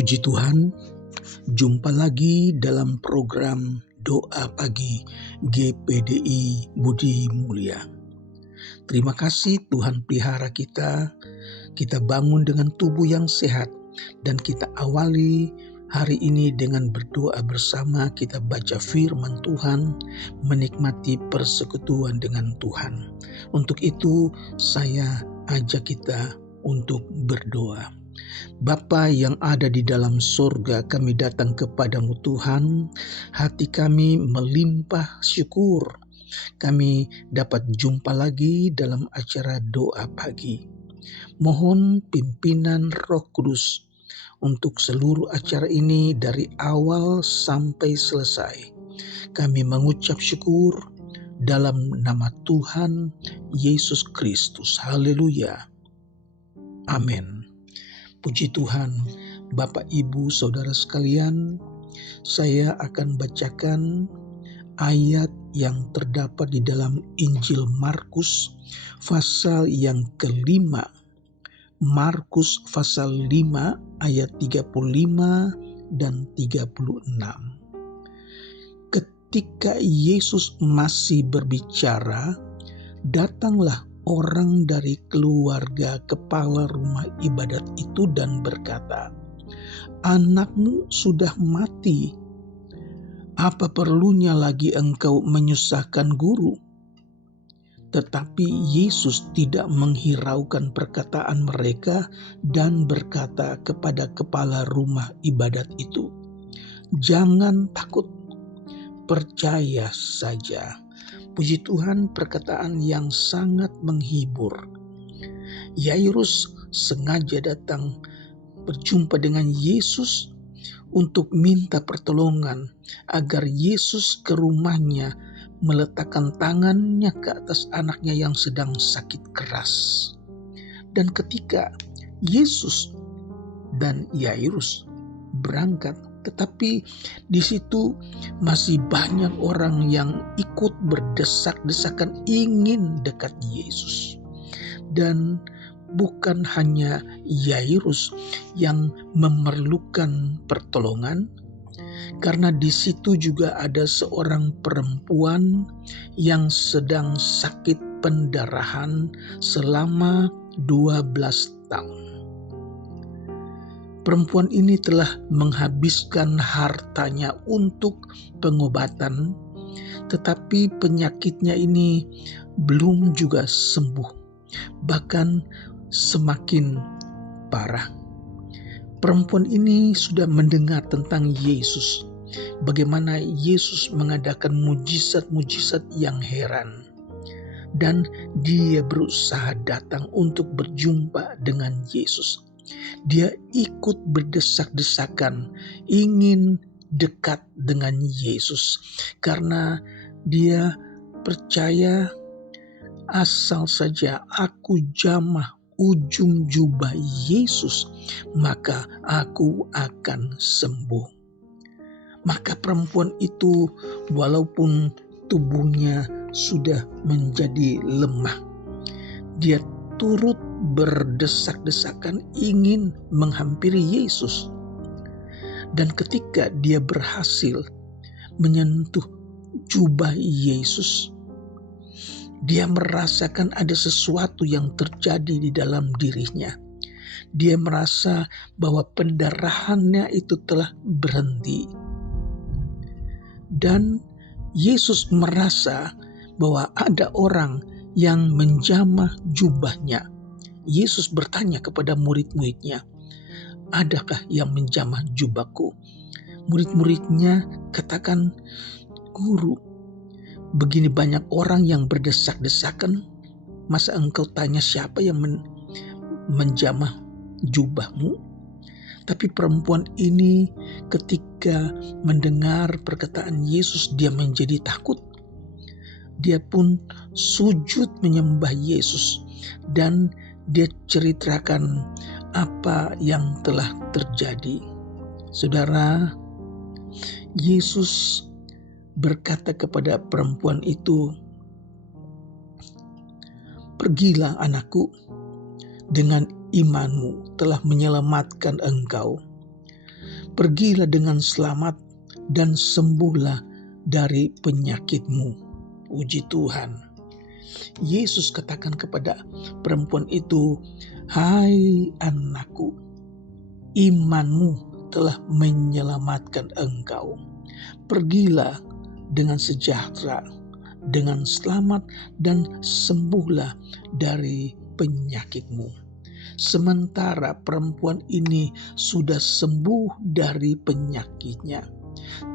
Puji Tuhan, jumpa lagi dalam program Doa Pagi GPDI Budi Mulia. Terima kasih Tuhan pelihara kita bangun dengan tubuh yang sehat, dan kita awali hari ini dengan berdoa bersama. Kita baca firman Tuhan, menikmati persekutuan dengan Tuhan. Untuk itu saya ajak kita untuk berdoa. Bapa yang ada di dalam surga, kami datang kepadamu Tuhan, hati kami melimpah syukur. Kami dapat jumpa lagi dalam acara doa pagi. Mohon pimpinan Roh Kudus untuk seluruh acara ini dari awal sampai selesai. Kami mengucap syukur dalam nama Tuhan Yesus Kristus. Haleluya. Amin. Puji Tuhan, Bapak, Ibu, Saudara sekalian, saya akan bacakan ayat yang terdapat di dalam Injil Markus pasal yang kelima. Markus pasal 5 ayat 35 dan 36. Ketika Yesus masih berbicara, datanglah orang dari keluarga kepala rumah ibadat itu dan berkata, "Anakmu sudah mati. Apa perlunya lagi engkau menyusahkan guru?" Tetapi Yesus tidak menghiraukan perkataan mereka dan berkata kepada kepala rumah ibadat itu, "Jangan takut, percaya saja." Puji Tuhan, perkataan yang sangat menghibur. Yairus sengaja datang berjumpa dengan Yesus untuk minta pertolongan agar Yesus ke rumahnya meletakkan tangannya ke atas anaknya yang sedang sakit keras. Dan ketika Yesus dan Yairus berangkat, tetapi di situ masih banyak orang yang ikut berdesak-desakan ingin dekat Yesus. Dan bukan hanya Yairus yang memerlukan pertolongan, karena di situ juga ada seorang perempuan yang sedang sakit pendarahan selama 12 tahun. Perempuan ini telah menghabiskan hartanya untuk pengobatan, tetapi penyakitnya ini belum juga sembuh, bahkan semakin parah. Perempuan ini sudah mendengar tentang Yesus, bagaimana Yesus mengadakan mujizat-mujizat yang heran, dan dia berusaha datang untuk berjumpa dengan Yesus. Dia ikut berdesak-desakan ingin dekat dengan Yesus karena dia percaya, asal saja aku jamah ujung jubah Yesus, maka aku akan sembuh. Maka perempuan itu, walaupun tubuhnya sudah menjadi lemah, dia turut berdesak-desakan ingin menghampiri Yesus. Dan ketika dia berhasil menyentuh jubah Yesus, dia merasakan ada sesuatu yang terjadi di dalam dirinya. Dia merasa bahwa pendarahannya itu telah berhenti. Dan Yesus merasa bahwa ada orang yang menjamah jubahnya. Yesus bertanya kepada murid-muridnya, "Adakah yang menjamah jubahku?" Murid-muridnya katakan, "Guru, begini banyak orang yang berdesak-desakan, masa engkau tanya siapa yang menjamah jubahmu?" Tapi perempuan ini ketika mendengar perkataan Yesus, dia menjadi takut. Dia pun sujud menyembah Yesus dan dia ceritakan apa yang telah terjadi. Saudara, Yesus berkata kepada perempuan itu, "Pergilah anakku, dengan imanmu telah menyelamatkan engkau." Pergilah dengan selamat dan sembuhlah dari penyakitmu. Puji Tuhan. Yesus katakan kepada perempuan itu, "Hai anakku, imanmu telah menyelamatkan engkau. Pergilah dengan sejahtera, dengan selamat, dan sembuhlah dari penyakitmu." Sementara perempuan ini sudah sembuh dari penyakitnya,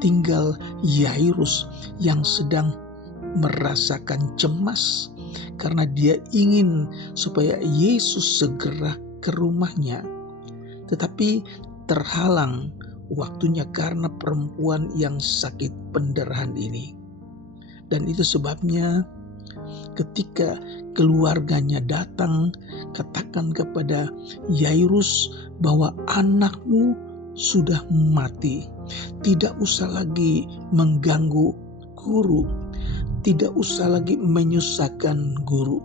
tinggal Yairus yang sedang merasakan cemas karena dia ingin supaya Yesus segera ke rumahnya, tetapi terhalang waktunya karena perempuan yang sakit pendarahan ini. Dan itu sebabnya ketika keluarganya datang, katakan kepada Yairus bahwa anakmu sudah mati. Tidak usah lagi mengganggu guru, tidak usah lagi menyusahkan guru.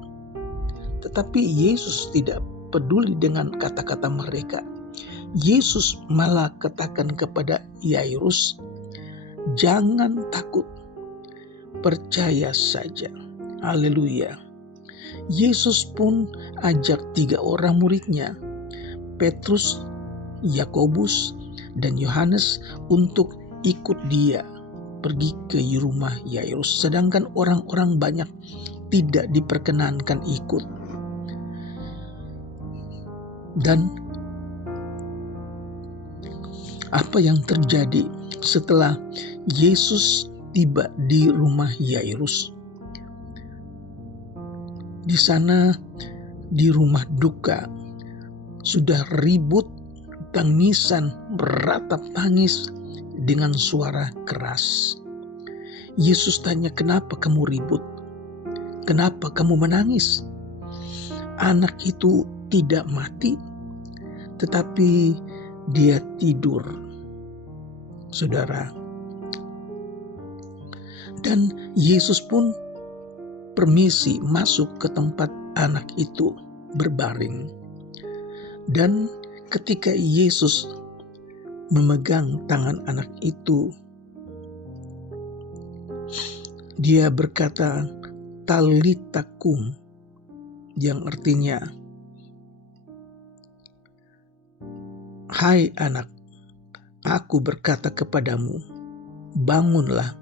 Tetapi Yesus tidak peduli dengan kata-kata mereka. Yesus malah katakan kepada Yairus, "Jangan takut, percaya saja." Haleluya. Yesus pun ajak 3 orang muridnya, Petrus, Yakobus, dan Yohanes, untuk ikut dia pergi ke rumah Yairus. Sedangkan orang-orang banyak tidak diperkenankan ikut. Dan apa yang terjadi setelah Yesus tiba di rumah Yairus? Di sana, di rumah duka, sudah ribut, tangisan, beratap tangis dengan suara keras. Yesus tanya, "Kenapa kamu ribut? Kenapa kamu menangis? Anak itu tidak mati, tetapi dia tidur." Saudara, dan Yesus pun permisi masuk ke tempat anak itu berbaring. Dan ketika Yesus memegang tangan anak itu, dia berkata, "Talita kum," yang artinya, "Hai anak, aku berkata kepadamu, bangunlah."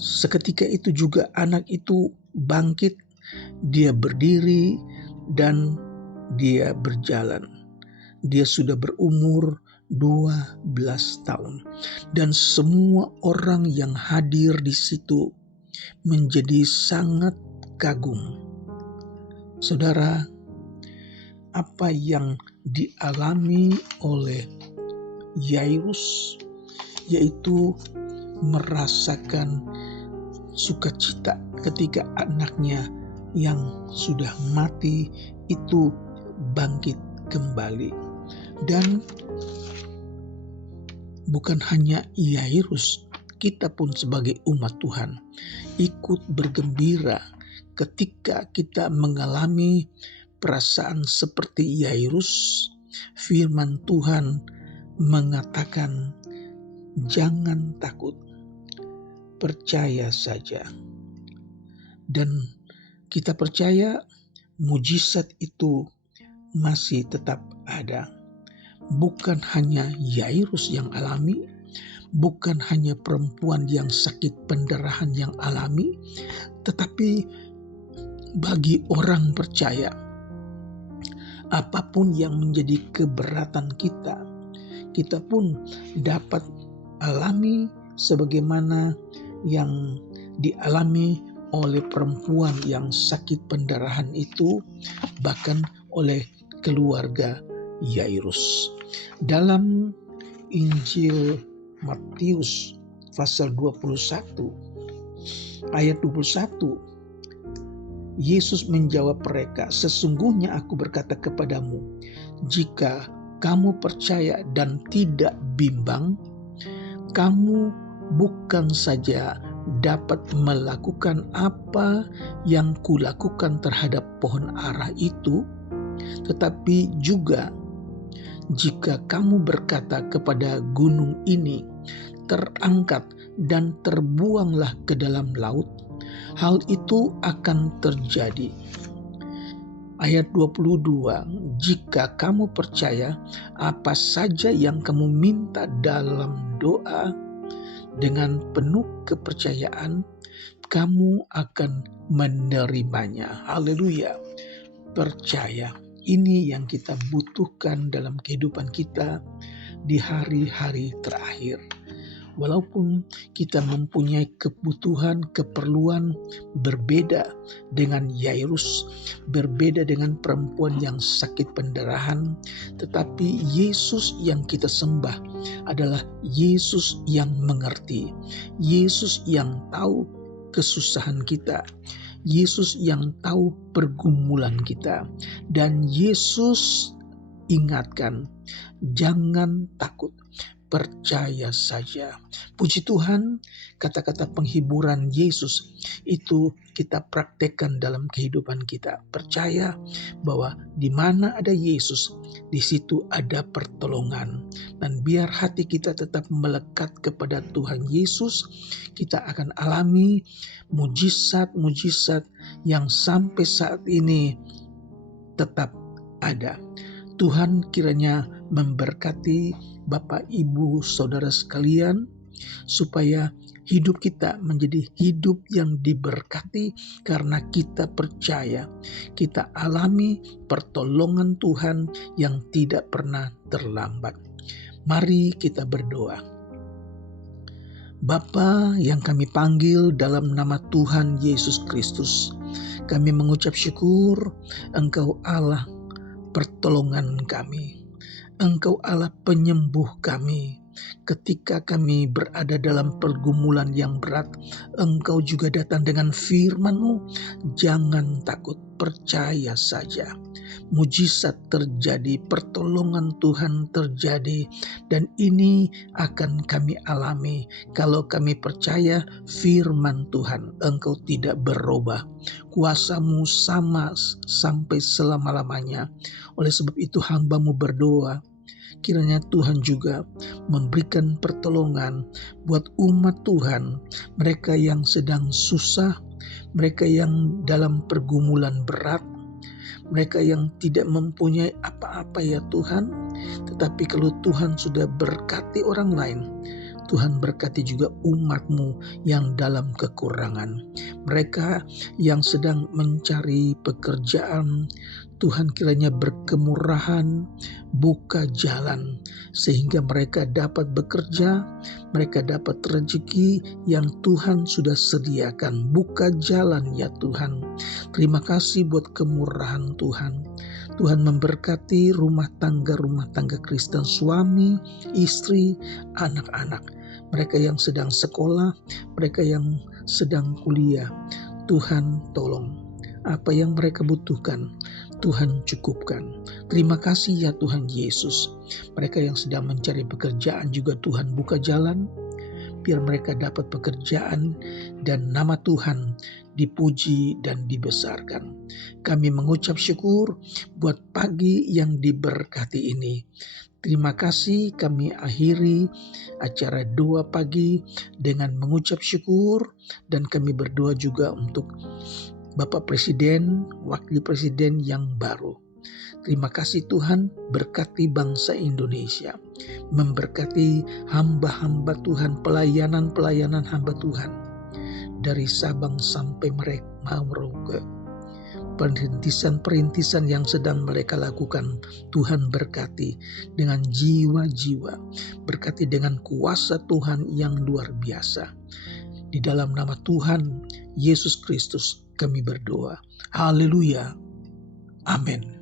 Seketika itu juga anak itu bangkit, dia berdiri dan dia berjalan. Dia sudah berumur 12 tahun. Dan semua orang yang hadir di situ menjadi sangat kagum. Saudara, apa yang dialami oleh Yairus yaitu merasakan sukacita ketika anaknya yang sudah mati itu bangkit kembali. Dan bukan hanya Yairus, kita pun sebagai umat Tuhan ikut bergembira ketika kita mengalami perasaan seperti Yairus. Firman Tuhan mengatakan, "Jangan takut, percaya saja." Dan kita percaya mujizat itu masih tetap ada. Bukan hanya Yairus yang alami, bukan hanya perempuan yang sakit pendarahan yang alami, tetapi bagi orang percaya, apapun yang menjadi keberatan kita, kita pun dapat alami sebagaimana yang dialami oleh perempuan yang sakit pendarahan itu, bahkan oleh keluarga Yairus. Dalam Injil Matius pasal 21 ayat 21, Yesus menjawab mereka, "Sesungguhnya aku berkata kepadamu, jika kamu percaya dan tidak bimbang, kamu bukan saja dapat melakukan apa yang kulakukan terhadap pohon ara itu, tetapi juga jika kamu berkata kepada gunung ini, terangkat dan terbuanglah ke dalam laut, hal itu akan terjadi. Ayat 22, jika kamu percaya apa saja yang kamu minta dalam doa dengan penuh kepercayaan, kamu akan menerimanya. Haleluya. Percaya, ini yang kita butuhkan dalam kehidupan kita di hari-hari terakhir. Walaupun kita mempunyai kebutuhan, keperluan berbeda dengan Yairus, berbeda dengan perempuan yang sakit pendarahan, tetapi Yesus yang kita sembah adalah Yesus yang mengerti, Yesus yang tahu kesusahan kita, Yesus yang tahu pergumulan kita, dan Yesus ingatkan, jangan takut, percaya saja. Puji Tuhan, kata-kata penghiburan Yesus itu kita praktekkan dalam kehidupan kita. Percaya bahwa di mana ada Yesus, di situ ada pertolongan. Dan biar hati kita tetap melekat kepada Tuhan Yesus, kita akan alami mujizat-mujizat yang sampai saat ini tetap ada. Tuhan kiranya memberkati Bapak, Ibu, Saudara sekalian, supaya hidup kita menjadi hidup yang diberkati karena kita percaya, kita alami pertolongan Tuhan yang tidak pernah terlambat. Mari kita berdoa. Bapa yang kami panggil dalam nama Tuhan Yesus Kristus, kami mengucap syukur Engkau Allah pertolongan kami. Engkau Allah penyembuh kami. Ketika kami berada dalam pergumulan yang berat, Engkau juga datang dengan firman-Mu. Jangan takut, percaya saja. Mujizat terjadi, pertolongan Tuhan terjadi, dan ini akan kami alami kalau kami percaya firman Tuhan. Engkau tidak berubah, kuasa-Mu sama sampai selama-lamanya. Oleh sebab itu hamba-Mu berdoa, kiranya Tuhan juga memberikan pertolongan buat umat Tuhan, mereka yang sedang susah, mereka yang dalam pergumulan berat, mereka yang tidak mempunyai apa-apa ya Tuhan. Tetapi kalau Tuhan sudah berkati orang lain, Tuhan berkati juga umat-Mu yang dalam kekurangan. Mereka yang sedang mencari pekerjaan, Tuhan kiranya berkemurahan, buka jalan, sehingga mereka dapat bekerja, mereka dapat rezeki yang Tuhan sudah sediakan. Buka jalan ya Tuhan. Terima kasih buat kemurahan Tuhan. Tuhan memberkati rumah tangga Kristen, suami, istri, anak-anak. Mereka yang sedang sekolah, mereka yang sedang kuliah. Tuhan tolong. Apa yang mereka butuhkan, Tuhan cukupkan. Terima kasih ya Tuhan Yesus. Mereka yang sedang mencari pekerjaan juga Tuhan buka jalan, biar mereka dapat pekerjaan dan nama Tuhan dipuji dan dibesarkan. Kami mengucap syukur buat pagi yang diberkati ini. Terima kasih, kami akhiri acara doa pagi dengan mengucap syukur, dan kami berdoa juga untuk Bapak Presiden, Wakil Presiden yang baru. Terima kasih Tuhan, berkati bangsa Indonesia, memberkati hamba-hamba Tuhan, pelayanan-pelayanan hamba Tuhan, dari Sabang sampai Merauke. Perintisan-perintisan yang sedang mereka lakukan, Tuhan berkati dengan jiwa-jiwa, berkati dengan kuasa Tuhan yang luar biasa. Di dalam nama Tuhan Yesus Kristus kami berdoa. Haleluya. Amin.